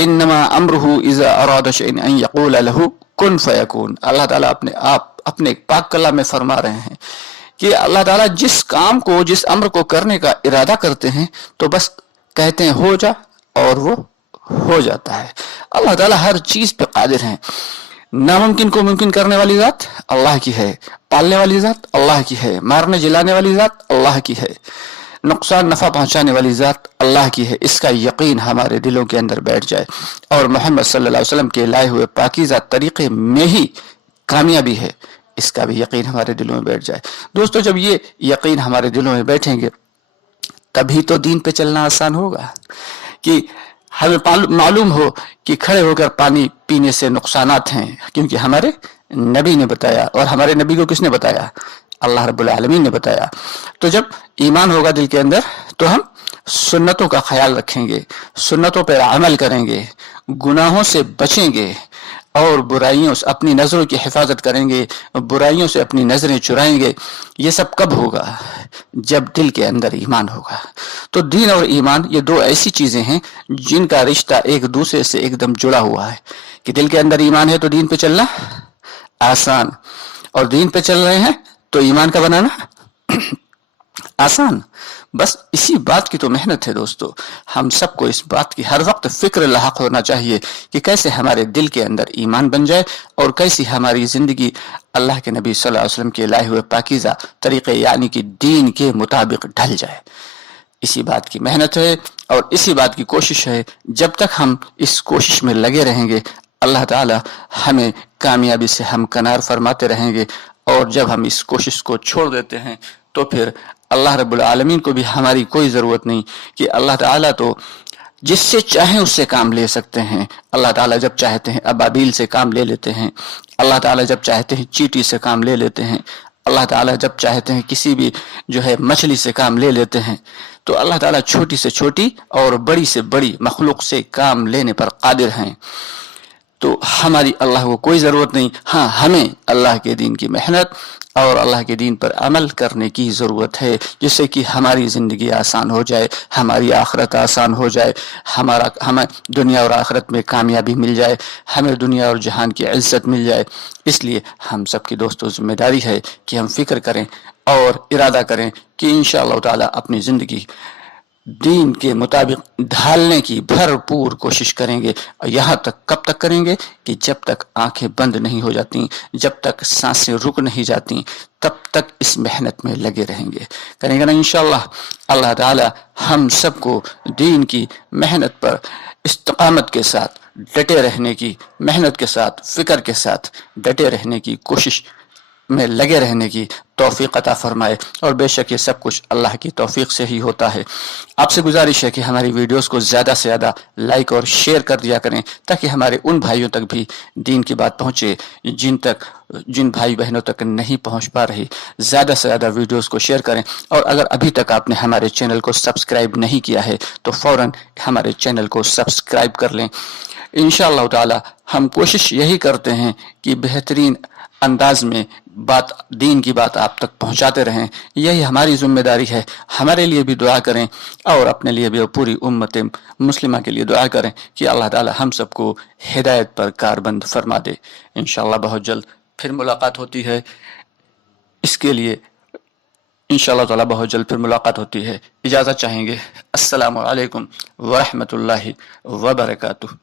انما امرہ اذا اراد شیئا ان یقول لہ کن فیکون. اللہ تعالیٰ اپنے پاک کلام میں فرما رہے ہیں کہ اللہ تعالیٰ جس کام کو جس امر کو کرنے کا ارادہ کرتے ہیں تو بس کہتے ہیں ہو جا اور وہ ہو جاتا ہے. اللہ تعالیٰ ہر چیز پہ قادر ہیں. ناممکن کو ممکن کرنے والی ذات اللہ کی ہے, پالنے والی ذات اللہ کی ہے, مارنے جلانے والی ذات اللہ کی ہے, نقصان نفع پہنچانے والی ذات اللہ کی ہے. اس کا یقین ہمارے دلوں کے اندر بیٹھ جائے اور محمد صلی اللہ علیہ وسلم کے لائے ہوئے پاکیزہ طریقے میں ہی کامیابی ہے, اس کا بھی یقین ہمارے دلوں میں بیٹھ جائے. دوستو, جب یہ یقین ہمارے دلوں میں بیٹھیں گے تبھی تو دین پہ چلنا آسان ہوگا. کہ ہمیں معلوم ہو کہ کھڑے ہو کر پانی پینے سے نقصانات ہیں, کیونکہ ہمارے نبی نے بتایا. اور ہمارے نبی کو کس نے بتایا؟ اللہ رب العالمین نے بتایا. تو جب ایمان ہوگا دل کے اندر تو ہم سنتوں کا خیال رکھیں گے, سنتوں پر عمل کریں گے, گناہوں سے بچیں گے اور برائیوں سے اپنی نظروں کی حفاظت کریں گے, برائیوں سے اپنی نظریں چرائیں گے. یہ سب کب ہوگا؟ جب دل کے اندر ایمان ہوگا. تو دین اور ایمان یہ دو ایسی چیزیں ہیں جن کا رشتہ ایک دوسرے سے ایک دم جڑا ہوا ہے. کہ دل کے اندر ایمان ہے تو دین پہ چلنا آسان, اور دین پہ چل رہے ہیں تو ایمان کا بنانا آسان. بس اسی بات کی تو محنت ہے دوستو. ہم سب کو اس بات کی ہر وقت فکر لاحق ہونا چاہیے کہ کیسے ہمارے دل کے اندر ایمان بن جائے اور کیسی ہماری زندگی اللہ کے نبی صلی اللہ علیہ وسلم کے لائے ہوئے پاکیزہ طریقے یعنی کہ دین کے مطابق ڈھل جائے. اسی بات کی محنت ہے اور اسی بات کی کوشش ہے. جب تک ہم اس کوشش میں لگے رہیں گے اللہ تعالی ہمیں کامیابی سے ہمکنار فرماتے رہیں گے. اور جب ہم اس کوشش کو چھوڑ دیتے ہیں تو پھر اللہ رب العالمین کو بھی ہماری کوئی ضرورت نہیں. کہ اللہ تعالیٰ تو جس سے چاہیں اس سے کام لے سکتے ہیں. اللہ تعالیٰ جب چاہتے ہیں ابابیل سے کام لے لیتے ہیں, اللہ تعالیٰ جب چاہتے ہیں چیٹی سے کام لے لیتے ہیں, اللہ تعالیٰ جب چاہتے ہیں کسی بھی جو ہے مچھلی سے کام لے لیتے ہیں. تو اللہ تعالیٰ چھوٹی سے چھوٹی اور بڑی سے بڑی مخلوق سے کام لینے پر قادر ہیں. تو ہماری اللہ کو کوئی ضرورت نہیں. ہاں, ہمیں اللہ کے دین کی محنت اور اللہ کے دین پر عمل کرنے کی ضرورت ہے جس سے کہ ہماری زندگی آسان ہو جائے, ہماری آخرت آسان ہو جائے, ہمیں دنیا اور آخرت میں کامیابی مل جائے, ہمیں دنیا اور جہان کی عزت مل جائے. اس لیے ہم سب کی دوستوں ذمہ داری ہے کہ ہم فکر کریں اور ارادہ کریں کہ انشاءاللہ تعالی اپنی زندگی دین کے مطابق ڈھالنے کی بھرپور کوشش کریں گے. یہاں تک کب تک کریں گے کہ جب تک آنکھیں بند نہیں ہو جاتی, جب تک سانسیں رک نہیں جاتی, تب تک اس محنت میں لگے رہیں گے. کریں گے نا انشاءاللہ. اللہ تعالی ہم سب کو دین کی محنت پر استقامت کے ساتھ ڈٹے رہنے کی, محنت کے ساتھ, فکر کے ساتھ ڈٹے رہنے کی کوشش میں لگے رہنے کی توفیق عطا فرمائے. اور بے شک یہ سب کچھ اللہ کی توفیق سے ہی ہوتا ہے. آپ سے گزارش ہے کہ ہماری ویڈیوز کو زیادہ سے زیادہ لائک اور شیئر کر دیا کریں تاکہ ہمارے ان بھائیوں تک بھی دین کی بات پہنچے جن بھائی بہنوں تک نہیں پہنچ پا رہی. زیادہ سے زیادہ ویڈیوز کو شیئر کریں. اور اگر ابھی تک آپ نے ہمارے چینل کو سبسکرائب نہیں کیا ہے تو فوراً ہمارے چینل کو سبسکرائب کر لیں. انشاءاللہ تعالی ہم کوشش یہی کرتے ہیں کہ بہترین انداز میں دین کی بات آپ تک پہنچاتے رہیں. یہی ہماری ذمہ داری ہے. ہمارے لیے بھی دعا کریں اور اپنے لیے بھی اور پوری امت مسلمہ کے لیے دعا کریں کہ اللہ تعالی ہم سب کو ہدایت پر کاربند فرما دے. انشاءاللہ بہت جلد پھر ملاقات ہوتی ہے. اس کے لیے انشاءاللہ تعالی بہت جلد پھر ملاقات ہوتی ہے. اجازت چاہیں گے. السلام علیکم ورحمۃ اللہ وبرکاتہ.